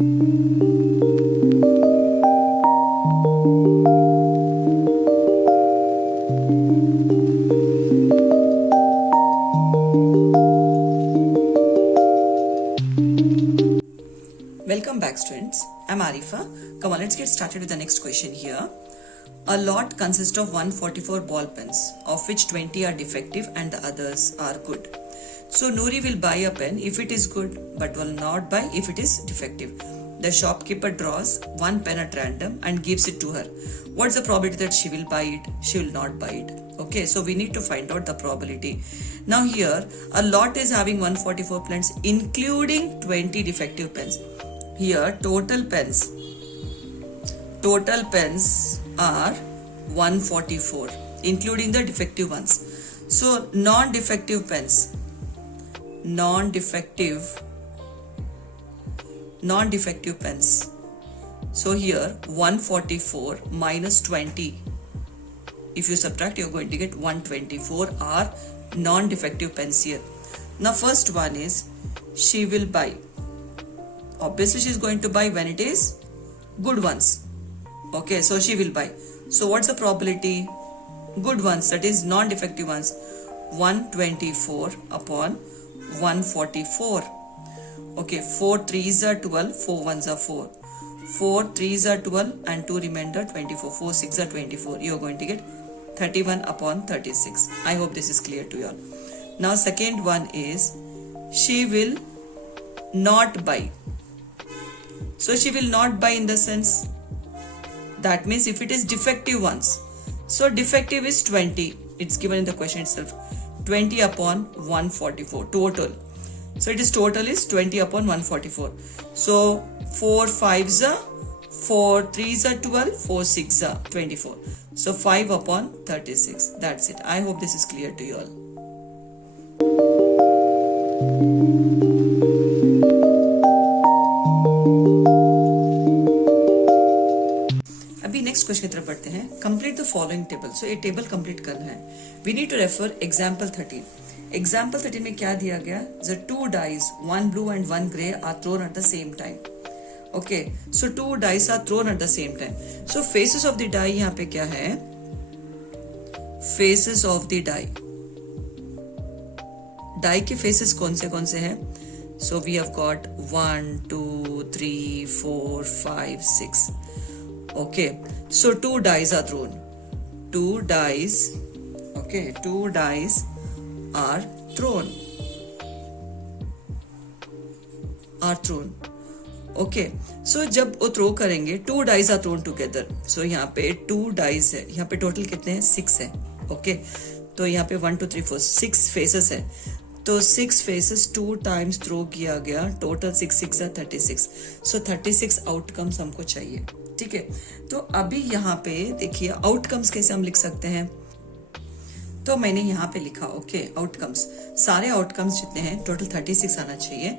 Welcome back, students. I'm Arifa. Come on, let's get started with the next question here. A lot consists of 144 ball pens, of which 20 are defective and the others are good. So Noori will buy a pen if it is good, but will not buy if it is defective. The shopkeeper draws one pen at random and gives it to her. What's the probability that she will buy it? She will not buy it. Okay, so we need to find out the probability. Now here, a lot is having 144 pens, including 20 defective pens. Here total pens are 144, including the defective ones. So non-defective pens, so here 144 minus 20, if you subtract, you're going to get 124 are non-defective pens here. Now first one is she will buy. Obviously she is going to buy when it is good ones. Okay, so she will buy. So what's the probability? Good ones, that is non-defective ones. 124 upon 144. Okay, 4 3s are 12, 4 1s are 4. 4 3s are 12 and 2 remainder 24. 4 6 are 24. You are going to get 31 upon 36. I hope this is clear to you all. Now second one is she will not buy. So she will not buy in the sense, that means if it is defective ones. So defective is 20. It's given in the question itself. 20 upon 144 total. So it is total is 20 upon 144. So 4 5s are 4 3s are 12, 4 6 are 24. So 5 upon 36. That's it. I hope this is clear to you all. अभी next question की तरफ बढ़ते हैं. Complete the following table. So ये table complete करना है. We need to refer example 13. Example 13 में क्या दिया गया? The 2 dice, 1 blue and 1 grey are thrown at the same time. Okay, so 2 dice are thrown at the same time. So faces of the die यहाँ पे क्या है? Faces of the die. Die के faces कौन से हैं? So we have got 1 2 3 4 5 6. Okay, so 2 dice are thrown. 2 dice are thrown. Okay, so जब वो थ्रो करेंगे 2 dice are thrown together. So यहाँ पे 2 dice है. यहाँ पे टोटल कितने हैं? 6 है. Okay, तो यहाँ पे 1 2 3 4 6 फेसेस है. तो 6 फेसेस 2 टाइम्स थ्रो किया गया. टोटल 6 6 है 36. सो 36 आउटकम्स हमको चाहिए. ठीक है, तो अभी यहाँ पे देखिए आउटकम्स कैसे हम लिख सकते हैं. तो मैंने यहाँ पे लिखा ओके आउटकम्स, सारे आउटकम्स जितने हैं टोटल 36 आना चाहिए.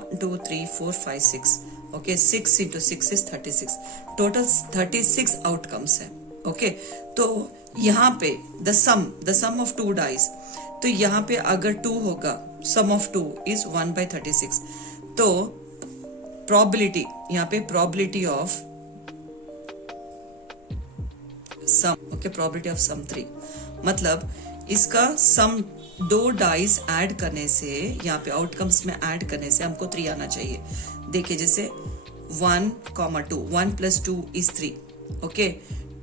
1 2 3 4 5 6. Okay, 6 into 6 is 36. Total 36 outcomes है. ओके, तो यहाँ पे द सम ऑफ 2 डाइस. तो यहाँ पे अगर 2 होगा, सम ऑफ 2 is 1/36. तो प्रोबेबिलिटी, यहाँ पे probability of sum. Okay, probability of sum 3. मतलब इसका सम 2 डाइस ऐड करने से, यहाँ पे आउटकम्स में ऐड करने से हमको 3 आना चाहिए. देखिए जैसे 1, 2, 1 + 2 is 3. Okay,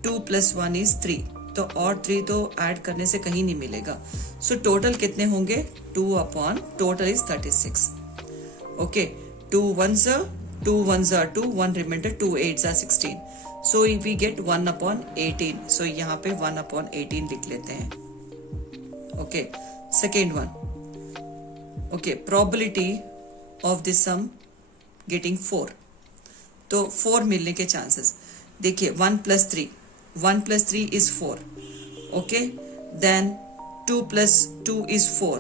2 + 1 is 3. तो और 3 तो ऐड करने से कहीं नहीं मिलेगा. सो टोटल कितने होंगे? 2 upon total is 36. Okay, 2 1s are 2 1s are 2, 1 remainder, 2 8s are 16. So we get 1 upon 18. So यहाँ पे 1 upon 18 लिख लेते हैं. Okay, second one. Okay, probability of this sum getting 4. तो 4 मिलने के चांसेस देखिए. 1 + 3, 1 + 3 is 4. Okay, then 2 + 2 is 4.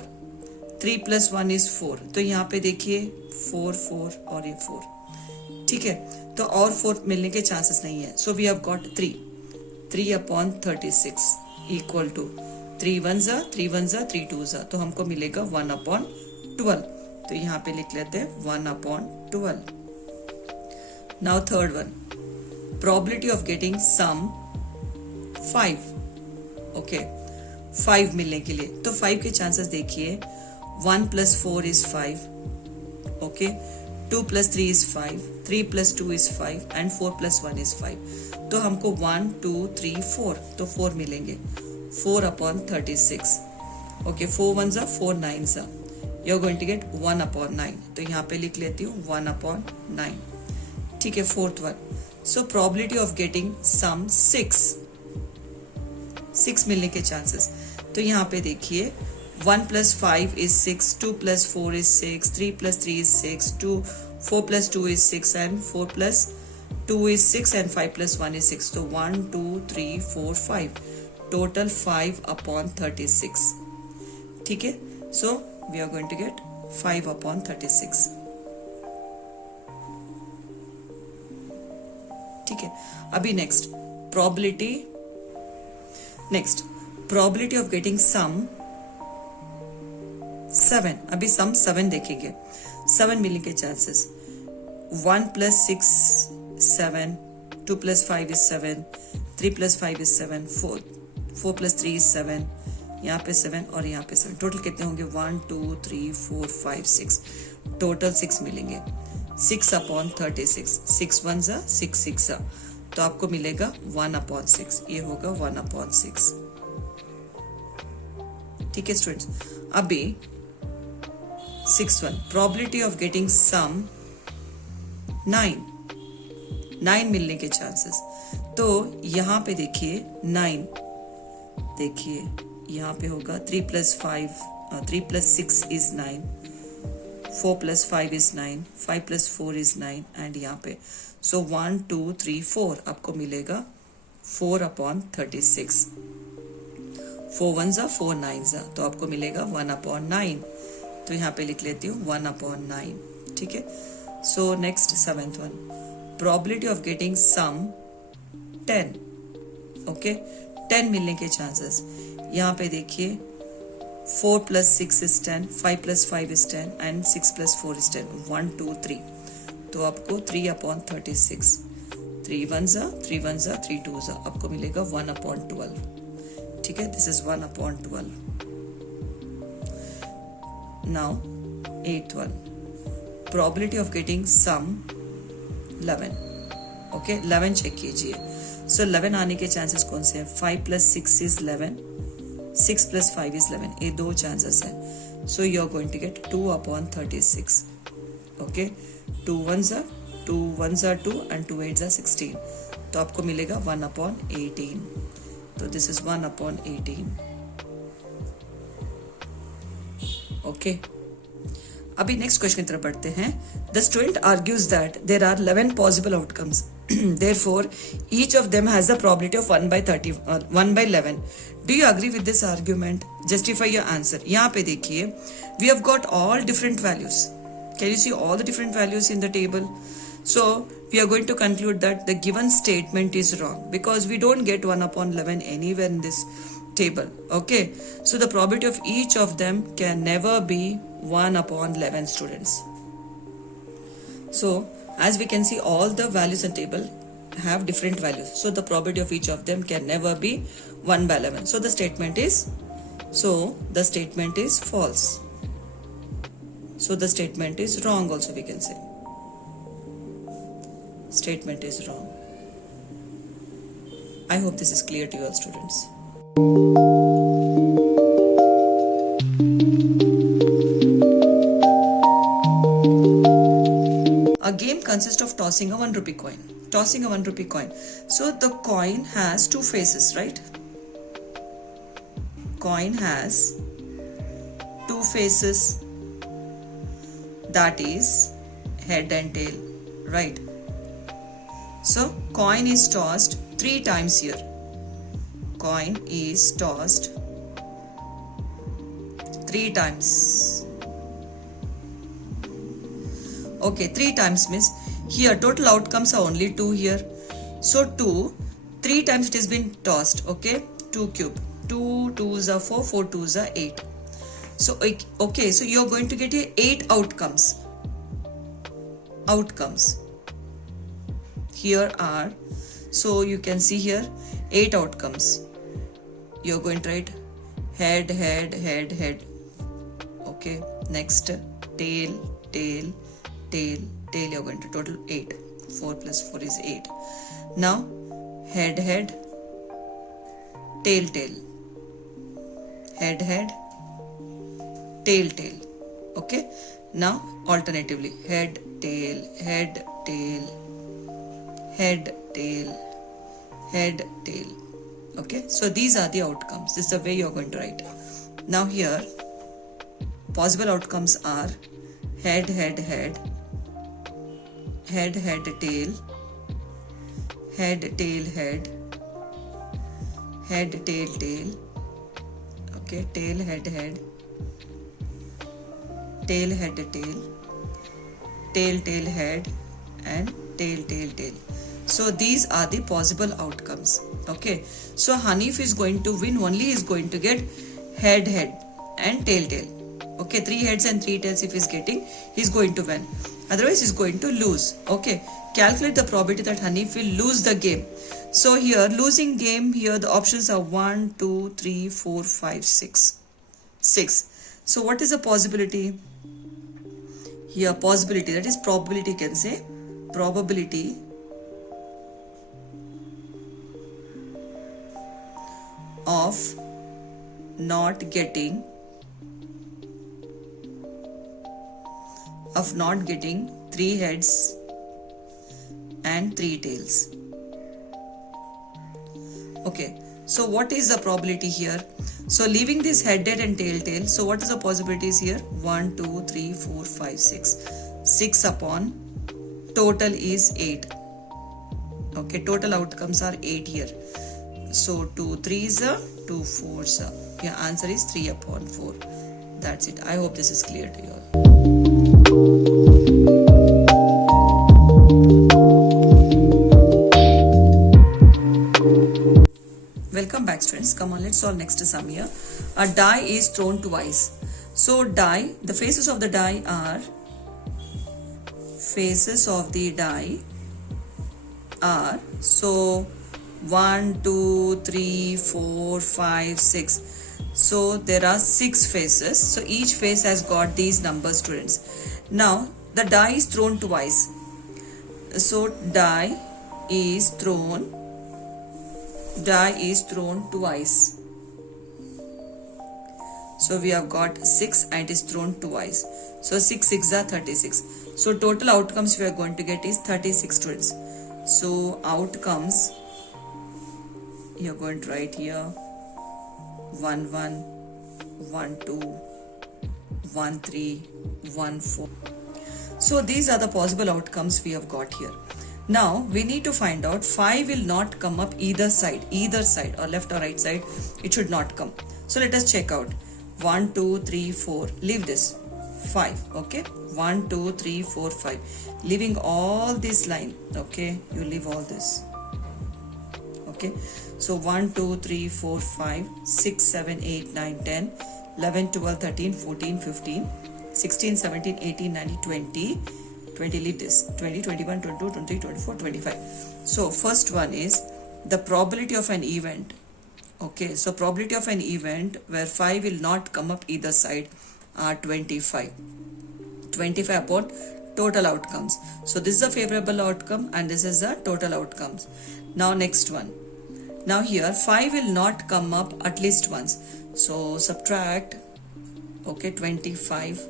3 + 1 is 4. तो यहाँ पे देखिए 4 4 और ये 4. ठीक है, तो और 4 मिलने के चांसेस नहीं है. So we have got 3 upon 36 equal to 3 1s are 3 1s are 3 2s are. तो हमको मिलेगा 1 upon 12. तो यहाँ पे लिख लेते हैं 1 upon 12. Now third one, probability of getting sum 5. Okay, 5 मिलने के लिए, तो 5 के चांसेस देखिए, 1 plus 4 is 5. Okay, 2 plus 3 is 5, 3 plus 2 is 5 and 4 plus 1 is 5. तो हमको 1, 2, 3, 4, तो 4 मिलेंगे. 4 upon 36. Okay, 4 ones are 4 nines are. You're going to get 1 upon 9. तो यहाँ पे लिख लेती हूँ 1 upon 9. ठीक है, fourth one. So probability of getting sum 6 मिलने के चांसेस. तो यहाँ पे देखिए, 1 plus 5 is 6, 2 plus 4 is 6, 3 plus 3 is 6, 4 plus 2 is 6 and 4 plus 2 is 6 and 5 plus 1 is 6. So 1, 2, 3, 4, 5. Total 5 upon 36. ठीक है, so we are going to get 5 upon 36. ठीक है, अभी next probability of getting sum 7. अभी sum 7 देखेंगे. 7 मिलने के chances, 1 plus 6 7, 2 plus 5 is 7, 3 plus 5 is 7, 4 plus 3 is 7, यहाँ पे 7 और यहाँ पे 7. टोटल कितने होंगे? 1, 2, 3, 4, 5, 6. टोटल 6 मिलेंगे. 6 upon 36. 6 ones are 6 6 are. तो आपको मिलेगा 1 upon 6. ये होगा 1 upon 6. ठीक है स्टूडेंट्स, अभी 6th one, probability of getting sum 9 मिलने के चांसेस. तो यहाँ पे देखिए 9, देखिए यहाँ पे होगा 3 plus 6 is 9, 4 plus 5 is 9, 5 plus 4 is 9 and यहाँ पे so 1, 2, 3, 4 आपको मिलेगा 4 upon 36. 4 ones are 4 nines are, तो आपको मिलेगा 1 upon 9. तो यहाँ पे लिख लेती हूँ 1 upon 9. ठीक है, so next 7th one, probability of getting sum 10. okay, 10 मिलने के चांसेस. यहाँ पे देखिए 4 plus 6 is 10, 5 plus 5 is 10 and 6 plus 4 is 10. 1, 2, 3. तो आपको 3 upon 36. 3 ones are 3 twos are. आपको मिलेगा 1 upon 12. ठीक है, this is 1 upon 12. Now 8th one, probability of getting sum 11. okay, 11 check कीजिए. so 11 आने के चांसेस कौन से हैं? 5 plus 6 is 11, 6 plus 5 is 11. ये दो चांसेस हैं. so you are going to get 2 upon 36. okay, 2 ones are 2 and 2 8s are 16. तो आपको मिलेगा 1 upon 18. तो this is 1 upon 18. ओके, अभी नेक्स्ट क्वेश्चन की तरफ बढ़ते हैं. The student argues that there are 11 possible outcomes, therefore each of them has the probability of 1 by 11. Do you agree with this argument? Justify your answer. यहाँ पे देखिए, we have got all different values. Can you see all the different values in the table? So we are going to conclude that the given statement is wrong because we don't get 1 upon 11 anywhere in this table. Okay, so the probability of each of them can never be 1 upon 11, students. So as we can see, all the values in table have different values, so the probability of each of them can never be 1 by 11. So the statement is false. So the statement is wrong also, we can say. Statement is wrong. I hope this is clear to you all, students. A game consists of tossing a 1 rupee coin. So the coin has two faces, right? Coin has two faces, that is head and tail, right? So coin is tossed 3 times here. Coin is tossed 3 times. Okay, 3 times means here total outcomes are only 2 here. So 2, 3 times it has been tossed. Okay, 2 cube. 2 2s are 4, 4 2s are 8. So okay, so you are going to get here 8 outcomes. here are, so you can see here 8 outcomes. You're going to write head, head, head, head. Okay, next tail, tail, tail, tail. You're going to total 8. 4 plus 4 is 8. Now head, head, tail, tail, head, head, tail, tail. Okay, now alternatively head, tail, head, tail, head, tail, head, tail. Okay, so these are the outcomes. This is the way you're going to write. Now here possible outcomes are head, head, head, head, head, tail, head, tail, head, head, tail, tail. Okay, tail, head, head, tail, head, tail, tail, tail, head, and tail, tail, tail. So these are the possible outcomes. Okay, so Hanif is going to win only, he is going to get head, head and tail, tail. Okay, 3 heads and 3 tails if he is getting, he is going to win. Otherwise he is going to lose. Okay, calculate the probability that Hanif will lose the game. So here losing game, here the options are 1, 2, 3, 4, 5, 6. 6. So what is the possibility? Here possibility, that is probability, you can say probability of not getting 3 heads and 3 tails. Okay, so what is the probability here? So leaving this head, head and tail, tail, so what is the possibilities here? 1, 2, 3, 4, 5, 6. 6 upon total is 8. Okay, total outcomes are 8 here. So 2 3s are 2 4s are. Your answer is 3 upon 4. That's it. I hope this is clear to you all. Welcome back, students. Come on, let's solve next sum here. A die is thrown twice. So die, the faces of the die are, so 1, 2, 3, 4, 5, 6. So there are 6 faces. So each face has got these numbers, students. Now the die is thrown twice. So die is thrown twice. So we have got 6 and it is thrown twice. So 6 6 are 36. So total outcomes we are going to get is 36, students. So outcomes, you are going to write here 1 1, 1 2, 1 3, 1 4. So these are the possible outcomes we have got here. Now we need to find out 5 will not come up either side or left or right side. It should not come. So let us check out 1 2 3 4. Leave this 5. Okay, 1 2 3 4 5. Leaving all this line. Okay, you leave all this. Okay, so 1 2 3 4 5 6 7 8 9 10 11 12 13 14 15 16 17 18 19 20. 20, leave this, 20 21 22 23 24 25. So first one is the probability of an event. Okay, so probability of an event where 5 will not come up either side are 25 upon total outcomes. So this is a favorable outcome and this is the total outcomes. Now next one, now here 5 will not come up at least once. So subtract, okay, 25,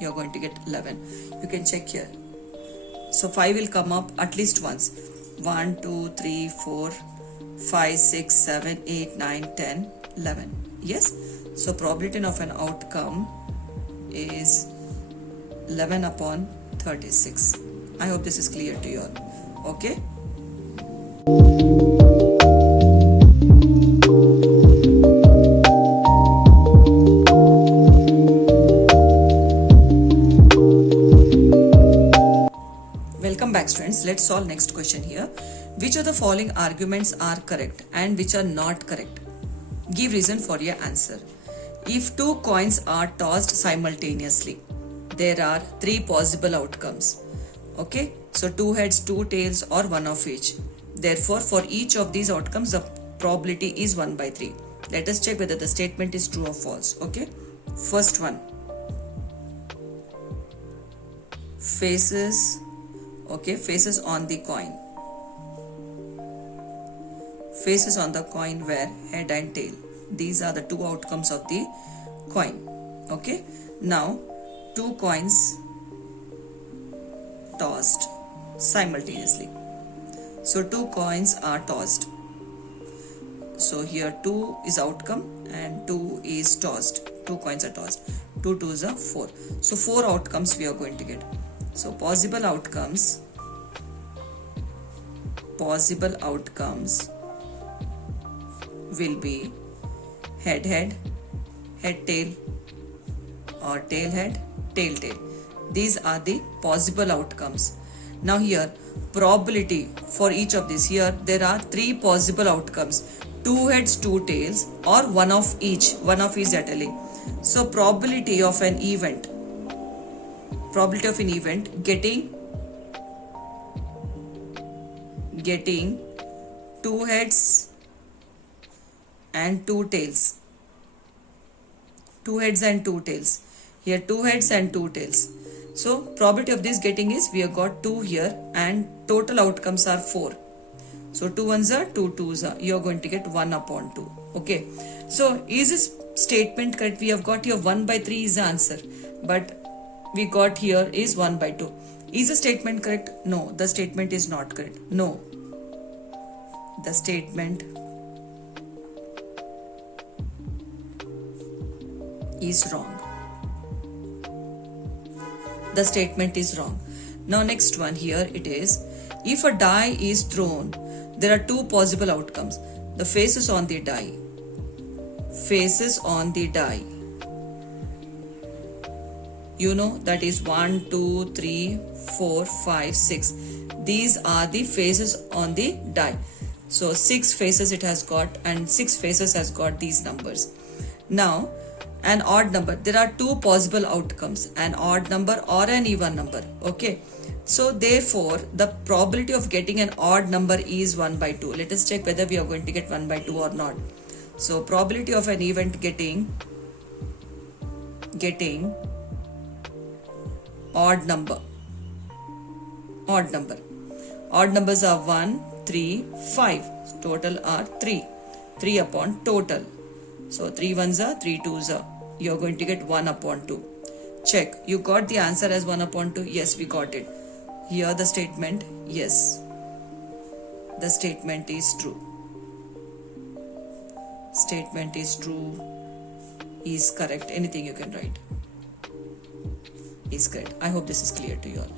you're going to get 11. You can check here. So 5 will come up at least once. 1 2 3 4 5 6 7 8 9 10 11. Yes, so probability of an outcome is 11 upon 36. I hope this is clear to you all. Okay. Welcome back, students. Let's solve next question here. Which of the following arguments are correct and which are not correct? Give reason for your answer. If 2 coins are tossed simultaneously, there are 3 possible outcomes. Okay, so 2 heads, 2 tails, or 1 of each. Therefore, for each of these outcomes, the probability is 1 by 3. Let us check whether the statement is true or false. Okay, first one, faces. Okay, faces on the coin. Faces on the coin were head and tail. These are the two outcomes of the coin. Okay, now 2 coins tossed simultaneously. So 2 coins are tossed. So here 2 is outcome and 2 is tossed. 2 coins are tossed. 2 2s are 4. So 4 outcomes we are going to get. So possible outcomes will be head head, head tail, or tail head, tail tail. These are the possible outcomes. Now here probability for each of these, here there are 3 possible outcomes: 2 heads, 2 tails, or 1 of each. 1 of each they are telling. So probability of an event getting 2 heads and 2 tails. 2 heads and 2 tails. Here 2 heads and 2 tails. So probability of this getting is, we have got 2 here and total outcomes are 4. So 2 ones are 2 twos are. You are going to get 1 upon 2. Okay. So is this statement correct? We have got here 1 by 3 is the answer. But we got here is 1 by 2. Is the statement correct? No. The statement is not correct. No. The statement is wrong. The statement is wrong. Now next one, here it is. If a die is thrown, there are 2 possible outcomes. The faces on the die. Faces on the die. You know that is 1, 2, 3, 4, 5, 6. These are the faces on the die. So 6 faces it has got, and 6 faces has got these numbers. Now an odd number, there are 2 possible outcomes, an odd number or an even number. Okay, so therefore the probability of getting an odd number is 1 by 2. Let us check whether we are going to get 1 by 2 or not. So probability of an event getting odd number. Odd numbers are 1, 3, 5. Total are 3. 3 upon total. So 3 ones are 3 twos are. You are going to get 1 upon 2. Check. You got the answer as 1 upon 2. Yes, we got it. Here the statement, yes. The statement is true. Statement is true. Is correct. Anything you can write. Is correct. I hope this is clear to you all.